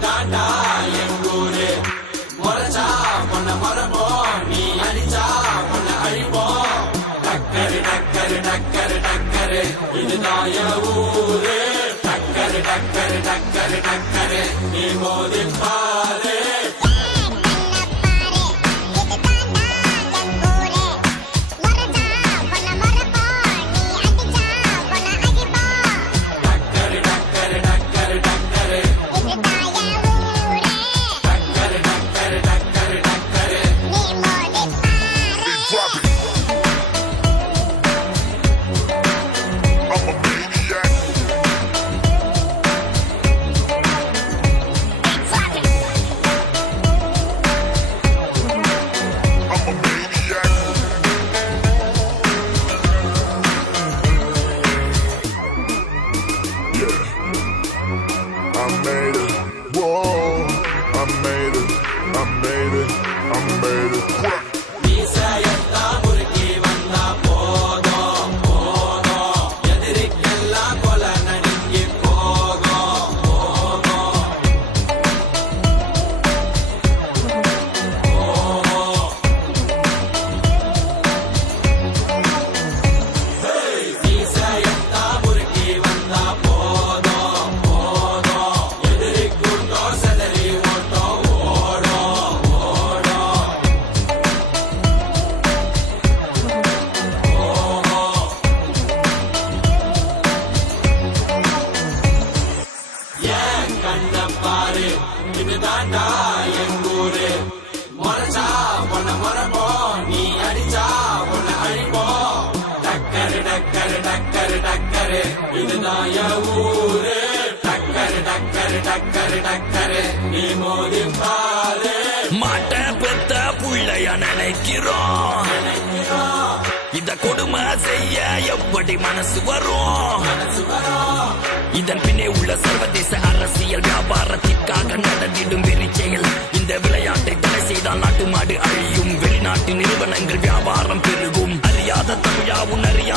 இதுதாண்டா எங்கூரு முறைச்சா பொண்ண மரபோம் நீ அடிச்சா பொண்ண அழிப்போம் டக்கரு டக்கரு டக்கரு டக்கரு இதுதான் என் ஊரு டக்கரு டக்கரு டக்கரு டக்கரு நீ மோதி பாரு இதுதாண்டா எங்கூரு முறைச்சா பொண்ண மரபோம் நீ அடிச்சா பொண்ண அழிப்போம் டக்கரு டக்கரு டக்கரு டக்கரு இதுதான் என் ஊரு டக்கரு டக்கரு டக்கரு டக்கரு நீ மோதி பாரு மாட்ட பெத்த புள்ளைய நினைக்கிறோம் இத கொடுமை செய்ய எப்படி மனசு வரும் இதன் பின்னே உள்ள சர்வதேச அரசியல் வியாபாரத்திற்காக நடந்திடும் வெறிச்செயல் இந்த விளையாட்டை தடை செய்தால் நாட்டு மாடு அழியும் வெளிநாட்டு நிறுவனங்கள் வியாபாரம் பெருகும் அறியாத தமிழாவும் அறிய